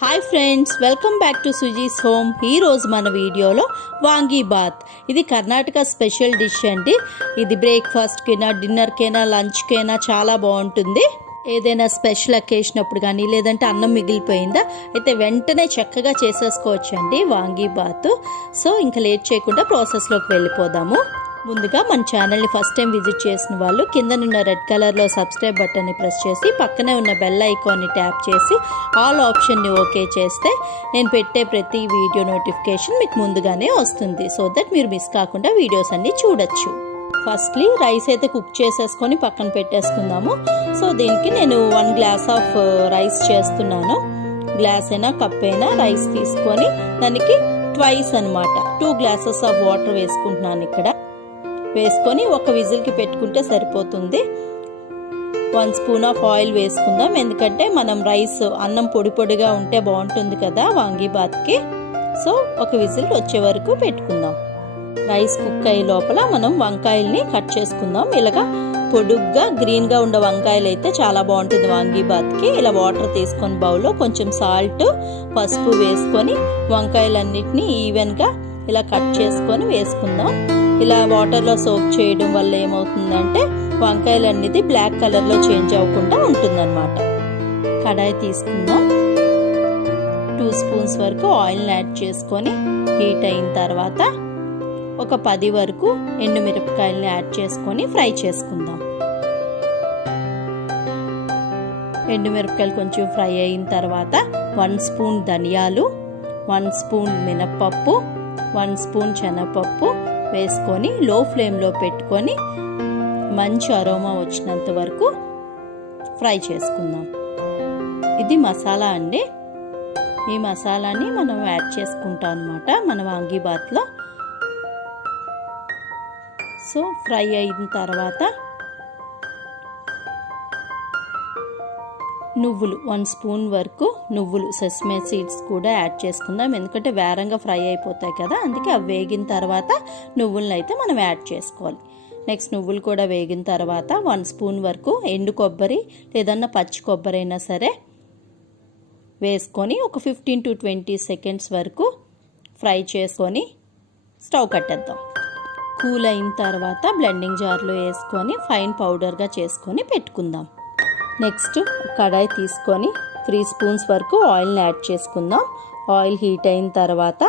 Hi friends, welcome back to Suji's home. ఈరోజు మన వీడియోలో వాంగీ బాత్. ఇది కర్ణాటక స్పెషల్ డిష్ అండి. ఇది బ్రేక్ఫాస్ట్కైనా, డిన్నర్కైనా, లంచ్కైనా చాలా బాగుంటుంది. ఏదైనా స్పెషల్ అకేషన్ అప్పుడు కానీ, లేదంటే అన్నం మిగిలిపోయిందా అయితే వెంటనే చక్కగా చేసేసుకోవచ్చండి వాంగీ బాత్. సో ఇంకా లేట్ చేయకుండా ప్రాసెస్లోకి వెళ్ళిపోదాము. ముందుగా మన ఛానల్ని ఫస్ట్ టైం విజిట్ చేసిన వాళ్ళు కిందనున్న రెడ్ కలర్లో సబ్స్క్రైబ్ బటన్ని ప్రెస్ చేసి పక్కనే ఉన్న బెల్ ఐకాన్ని ట్యాప్ చేసి ఆల్ ఆప్షన్ని ఓకే చేస్తే నేను పెట్టే ప్రతి వీడియో నోటిఫికేషన్ మీకు ముందుగానే వస్తుంది. సో దట్ మీరు మిస్ కాకుండా వీడియోస్ అన్ని చూడొచ్చు. ఫస్ట్లీ రైస్ అయితే కుక్ చేసేసుకొని పక్కన పెట్టేసుకుందాము. సో దీనికి నేను 1 గ్లాస్ ఆఫ్ రైస్ చేస్తున్నాను. గ్లాస్ అయినా కప్ అయినా రైస్ తీసుకొని దానికి ట్వైస్ అనమాట 2 గ్లాసెస్ ఆఫ్ వాటర్ వేసుకుంటున్నాను. ఇక్కడ వేసుకొని ఒక విజిల్కి పెట్టుకుంటే సరిపోతుంది. 1 స్పూన్ ఆఫ్ ఆయిల్ వేసుకుందాం, ఎందుకంటే మనం రైస్ అన్నం పొడి పొడిగా ఉంటే బాగుంటుంది కదా వాంగీ బాత్కి. సో ఒక విజిల్ వచ్చే వరకు పెట్టుకుందాం. రైస్ కుక్ అయ్యే లోపల మనం వంకాయల్ని కట్ చేసుకుందాం. ఇలాగా పొడుగ్గా గ్రీన్గా ఉండే వంకాయలు అయితే చాలా బాగుంటుంది వాంగీ బాత్కి. ఇలా వాటర్ తీసుకొని బౌల్లో కొంచెం సాల్ట్, పసుపు వేసుకొని వంకాయలన్నిటినీ ఈవెన్గా ఇలా కట్ చేసుకొని వేసుకుందాం. ఇలా వాటర్లో సోక్ చేయడం వల్ల ఏమవుతుందంటే వంకాయలు అనేది బ్లాక్ కలర్లో చేంజ్ అవ్వకుండా ఉంటుందన్నమాట. కడాయి తీసుకుందాం. 2 స్పూన్స్ వరకు ఆయిల్ని యాడ్ చేసుకొని హీట్ అయిన తర్వాత ఒక 10 వరకు ఎండుమిరపకాయలని యాడ్ చేసుకొని ఫ్రై చేసుకుందాం. ఎండుమిరపకాయలు కొంచెం ఫ్రై అయిన తర్వాత 1 స్పూన్ ధనియాలు, 1 స్పూన్ మినప్పప్పు, 1 స్పూన్ శనగపప్పు వేసుకొని లో ఫ్లేమ్లో పెట్టుకొని మంచి అరోమా వచ్చినంత వరకు ఫ్రై చేసుకుందాం. ఇది మసాలా అండి. ఈ మసాలాని మనం యాడ్ చేసుకుంటాం అన్నమాట మన వాంగీ బాత్లో. సో ఫ్రై అయిన తర్వాత నువ్వులు 1 స్పూన్ వరకు నువ్వులు, సెస్మే సీడ్స్ కూడా యాడ్ చేసుకుందాం, ఎందుకంటే వేరంగా ఫ్రై అయిపోతాయి కదా, అందుకే అవి వేగిన తర్వాత నువ్వులను అయితే మనం యాడ్ చేసుకోవాలి. నెక్స్ట్ నువ్వులు కూడా వేగిన తర్వాత 1 స్పూన్ వరకు ఎండు కొబ్బరి లేదన్నా పచ్చి కొబ్బరి అయినా సరే వేసుకొని ఒక 15 to 20 సెకండ్స్ వరకు ఫ్రై చేసుకొని స్టవ్ కట్టేద్దాం. కూల్ అయిన తర్వాత బ్లెండింగ్ జార్లో వేసుకొని ఫైన్ పౌడర్గా చేసుకొని పెట్టుకుందాం. నెక్స్ట్ కడాయి తీసుకొని 3 స్పూన్స్ వరకు ఆయిల్ని యాడ్ చేసుకుందాం. ఆయిల్ హీట్ అయిన తర్వాత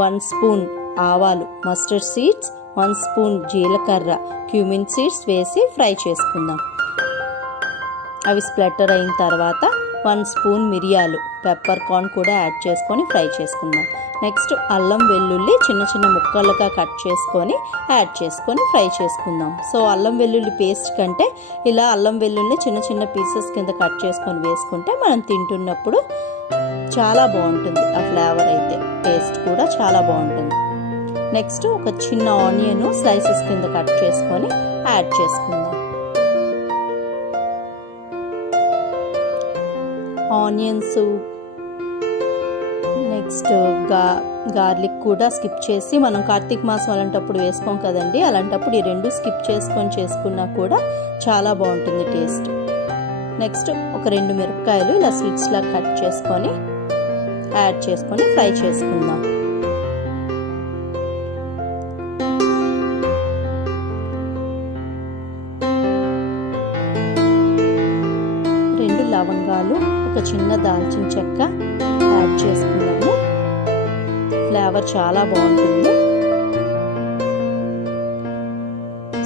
1 స్పూన్ ఆవాలు, మస్టర్డ్ సీడ్స్, 1 స్పూన్ జీలకర్ర, క్యూమిన్ సీడ్స్ వేసి ఫ్రై చేసుకుందాం. అవి స్ప్లెటర్ అయిన తర్వాత 1 స్పూన్ మిరియాలు, పెప్పర్ కార్న్ కూడా యాడ్ చేసుకొని ఫ్రై చేసుకుందాం. నెక్స్ట్ అల్లం వెల్లుల్లి చిన్న చిన్న ముక్కలుగా కట్ చేసుకొని యాడ్ చేసుకొని ఫ్రై చేసుకుందాం. సో అల్లం వెల్లుల్లి పేస్ట్ కంటే ఇలా అల్లం వెల్లుల్లి చిన్న చిన్న పీసెస్ కింద కట్ చేసుకొని వేసుకుంటే మనం తింటున్నప్పుడు చాలా బాగుంటుంది. ఆ ఫ్లేవర్ అయితే టేస్ట్ కూడా చాలా బాగుంటుంది. నెక్స్ట్ ఒక చిన్న ఆనియన్ స్లైసెస్ కింద కట్ చేసుకొని యాడ్ చేసుకుందాం. ఆనియన్స్, నెక్స్ట్ గార్లిక్ కూడా స్కిప్ చేసి, మనం కార్తీక మాసం అలాంటప్పుడు వేసుకోం కదండి, అలాంటప్పుడు ఈ 2 స్కిప్ చేసుకొని చేసుకున్నా కూడా చాలా బాగుంటుంది టేస్ట్. నెక్స్ట్ ఒక 2 మిరపకాయలు ఇలా స్లిట్స్ లా కట్ చేసుకొని యాడ్ చేసుకొని ఫ్రై చేసుకుందాం. లవంగాలు, ఒక చిన్న దాల్చిన చెక్క యాడ్ చేసుకున్నాము. ఫ్లేవర్ చాలా బాగుంటుంది.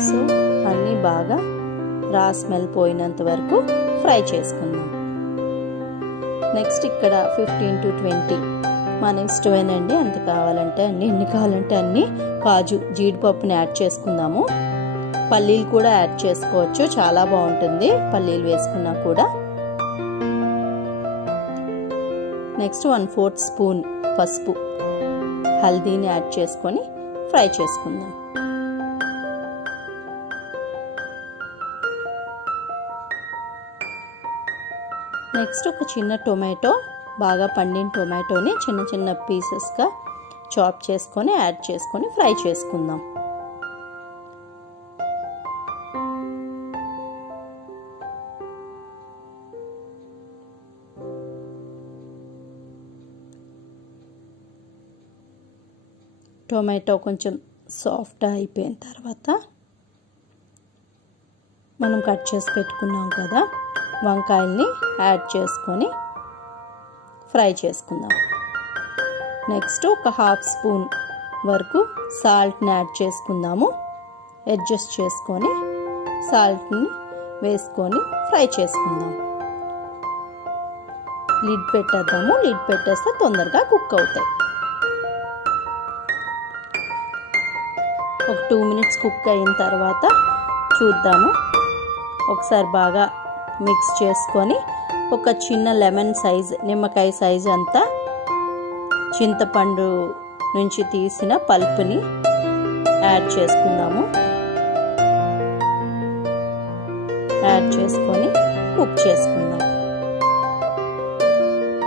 సో అన్నీ బాగా రా స్మెల్ పోయినంత వరకు ఫ్రై చేసుకుందాం. నెక్స్ట్ ఇక్కడ 15 to 20 మన ఇష్టమేనండి, ఎంత కావాలంటే అన్ని, ఎన్ని కావాలంటే అన్ని కాజు, జీడిపప్పుని యాడ్ చేసుకుందాము. పల్లీలు కూడా యాడ్ చేసుకోవచ్చు, చాలా బాగుంటుంది పల్లీలు వేసుకున్నా కూడా. నెక్స్ట్ 1/4 స్పూన్ పసుపు, హల్దీని యాడ్ చేసుకొని ఫ్రై చేసుకుందాం. నెక్స్ట్ ఒక చిన్న టొమాటో, బాగా పండిన టొమాటోని చిన్న చిన్న పీసెస్గా చాప్ చేసుకొని యాడ్ చేసుకొని ఫ్రై చేసుకుందాం. టొమాటో కొంచెం సాఫ్ట్ అయిపోయిన తర్వాత మనం కట్ చేసి పెట్టుకున్నాం కదా వంకాయల్ని యాడ్ చేసుకొని ఫ్రై చేసుకుందాం. నెక్స్ట్ ఒక హాఫ్ స్పూన్ వరకు సాల్ట్ని యాడ్ చేసుకుందాము. అడ్జస్ట్ చేసుకొని సాల్ట్ని వేసుకొని ఫ్రై చేసుకుందాం. లిడ్ పెట్టేద్దాము. లిడ్ పెట్టేస్తే తొందరగా కుక్ అవుతాయి. ఒక 2 మినిట్స్ కుక్ అయిన తర్వాత చూద్దాము. ఒకసారి బాగా మిక్స్ చేసుకొని ఒక చిన్న లెమన్ సైజ్ నిమ్మకాయ సైజ్ అంతా చింతపండు నుంచి తీసిన పల్పుని యాడ్ చేసుకుందాము. యాడ్ చేసుకొని కుక్ చేసుకుందాం.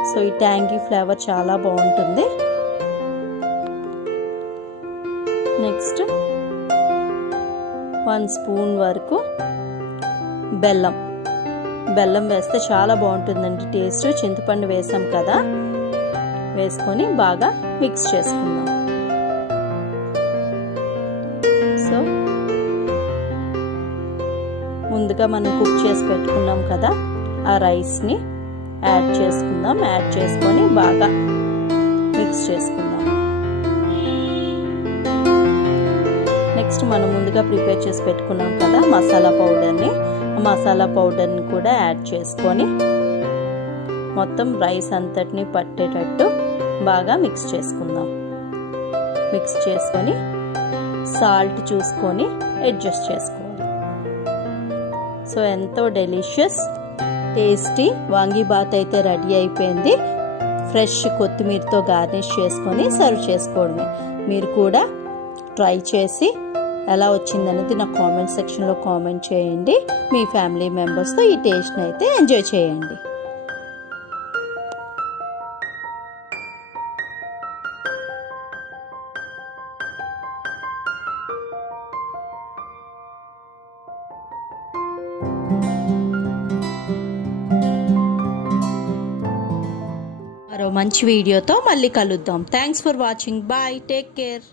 సో ఈ ట్యాంగీ ఫ్లేవర్ చాలా బాగుంటుంది. నెక్స్ట్ 1 స్పూన్ వరకు బెల్లం వేస్తే చాలా బాగుంటుందండి టేస్ట్. చింతపండు వేసాం కదా, వేసుకొని బాగా మిక్స్ చేసుకుందాం. సో ముందుగా మనం కుక్ చేసి పెట్టుకున్నాం కదా ఆ రైస్ని యాడ్ చేసుకుందాం. యాడ్ చేసుకొని బాగా మిక్స్ చేసుకుందాం. నెక్స్ట్ మనం ముందుగా ప్రిపేర్ చేసి పెట్టుకున్నాం కదా మసాలా పౌడర్ని కూడా యాడ్ చేసుకొని మొత్తం రైస్ అంతటిని పట్టేటట్టు బాగా మిక్స్ చేసుకుందాం. మిక్స్ చేసుకొని సాల్ట్ చూసుకొని అడ్జస్ట్ చేసుకోవాలి. సో ఎంతో డెలిషియస్ టేస్టీ వాంగీబాత్ అయితే రెడీ అయిపోయింది. ఫ్రెష్ కొత్తిమీరతో గార్నిష్ చేసుకొని సర్వ్ చేసుకోవడమే. మీరు కూడా ట్రై చేసి ఎలా వచ్చిందనేది నా కామెంట్ సెక్షన్లో కామెంట్ చేయండి. మీ ఫ్యామిలీ మెంబర్స్తో ఈ టేస్ట్ని అయితే ఎంజాయ్ చేయండి. మరో మంచి వీడియోతో మళ్ళీ కలుద్దాం. Thanks for watching. Bye. Take care.